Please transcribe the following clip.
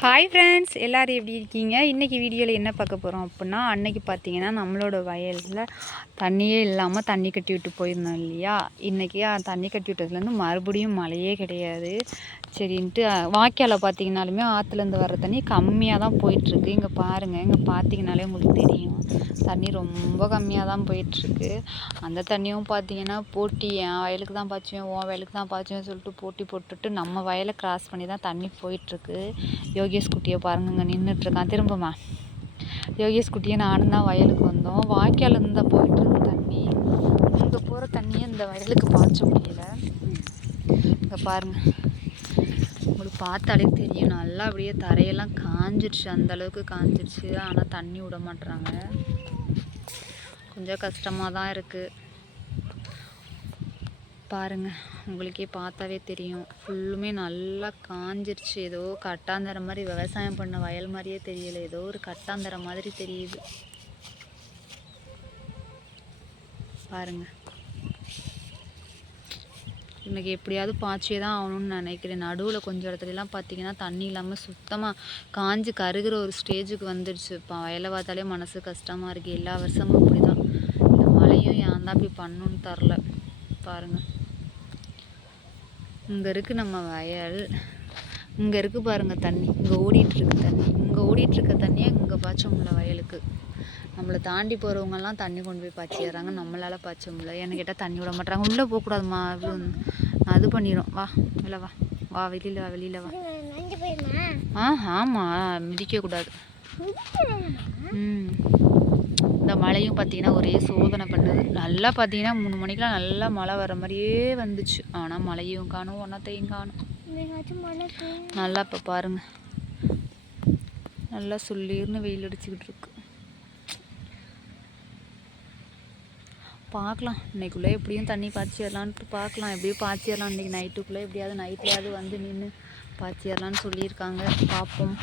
Hi friends எல்லோரும் எப்படி இருக்கீங்க? இன்றைக்கி வீடியோவில் என்ன பார்க்க போகிறோம் அப்படின்னா அன்னைக்கு பார்த்தீங்கன்னா நம்மளோட வயலில் தண்ணியே இல்லாமல் தண்ணி கட்டி விட்டு போயிருந்தோம் இல்லையா? இன்றைக்கி தண்ணி கட்டி விட்டதுலேருந்து மறுபடியும் மழையே கிடையாது. சரின்ட்டு வாய்க்காலில் பார்த்தீங்கனாலுமே ஆற்றுலேருந்து வர தண்ணி கம்மியாக தான் போயிட்டுருக்கு. இங்கே பாருங்கள் இங்கே பார்த்தீங்கனாலே உங்களுக்கு தெரியும். தண்ணி ரொம்ப கம்மியாக தான் போயிட்டுருக்கு. அந்த தண்ணியும் பார்த்தீங்கன்னா போட்டி என் வயலுக்கு தான் பாய்ச்சுவேன் உன் வயலுக்கு தான் பாய்ச்சுவேன் சொல்லிட்டு போட்டி போட்டுட்டு நம்ம வயலை கிராஸ் பண்ணி தான் தண்ணி போயிட்டுருக்கு. யோகேஷ் குட்டியை பாருங்கங்க நின்றுட்டுருக்கான் திரும்பமா? யோகேஷ் குட்டியை நானும் தான் வயலுக்கு வந்தோம். வாய்க்கால் இருந்தால் போயிட்டுருக்கு தண்ணி இங்கே போகிற தண்ணியை இந்த வயலுக்கு பாய்ச்ச முடியல. இங்கே பாருங்கள் உங்களுக்கு பார்த்தாலே தெரியும். நல்லா அப்படியே தரையெல்லாம் காஞ்சிருச்சு. அந்தளவுக்கு காஞ்சிருச்சு. ஆனால் தண்ணி விட மாட்டுறாங்க கொஞ்சம் கஷ்டமாக தான் இருக்குது பாருங்கள் உங்களுக்கே பார்த்தாவே தெரியும். ஃபுல்லுமே நல்லா காஞ்சிருச்சு. ஏதோ கட்டாந்தர மாதிரி விவசாயம் பண்ண வயல் மாதிரியே தெரியல. ஏதோ ஒரு கட்டாந்தர மாதிரி தெரியுது. பாருங்கள் இன்றைக்கி எப்படியாவது பாய்ச்சியே தான் ஆகணும்னு நினைக்கிறேன். நடுவில் கொஞ்சம் இடத்துலலாம் பார்த்தீங்கன்னா தண்ணி இல்லாமல் சுத்தமாக காஞ்சி கருகிற ஒரு ஸ்டேஜுக்கு வந்துடுச்சு இப்போ வயலை பார்த்தாலே மனசு கஷ்டமாக இருக்குது எல்லா வருஷமும் இப்படி தான் இந்த மழையும் ஏன் தான் இப்படி பண்ணுன்னு தரல. பாருங்கள் இங்கே இருக்குது நம்ம வயல். இங்கே இருக்குது பாருங்கள் தண்ணி. இங்கே ஓடிட்டுருக்கு தண்ணி. இங்கே ஓடிட்டுருக்க தண்ணியை இங்கே பாய்ச்ச முடியல வயலுக்கு. நம்மளை தாண்டி போகிறவங்கெல்லாம் தண்ணி கொண்டு போய் பாய்ச்சிடுறாங்க நம்மளால் பாய்ச்ச முடியல. என்ன கேட்டால் தண்ணி விட மாட்டாங்க உள்ளே போகக்கூடாதுமா அது அது பண்ணிடும் வா இல்லை வா. வா வெளியில் வா வெளியில் வா. ஆ ஆமாம் மிதிக்கக்கூடாது. ம். மழையும் பார்த்தீங்கன்னா ஒரே சோதனை பண்ணுது. நல்லா பார்த்தீங்கன்னா மூணு மணிக்கெலாம் நல்லா மழை வர மாதிரியே வந்துச்சு. ஆனால் மழையும் காணும் ஒன்றத்தையும் காணும். நல்லா இப்போ பாருங்கள் நல்லா சொல்லிர்னு வெயில் அடிச்சுக்கிட்டு இருக்கு. பார்க்கலாம். இன்னைக்குள்ளே எப்படியும் தண்ணி பாய்ச்சிடலான்ட்டு பார்க்கலாம். எப்படியும் பாய்ச்சிடலாம் இன்றைக்கி நைட்டுக்குள்ளே. எப்படியாவது நைட்லையாவது வந்து நின்று பாய்ச்சிடலான்னு சொல்லியிருக்காங்க. பார்ப்போம்.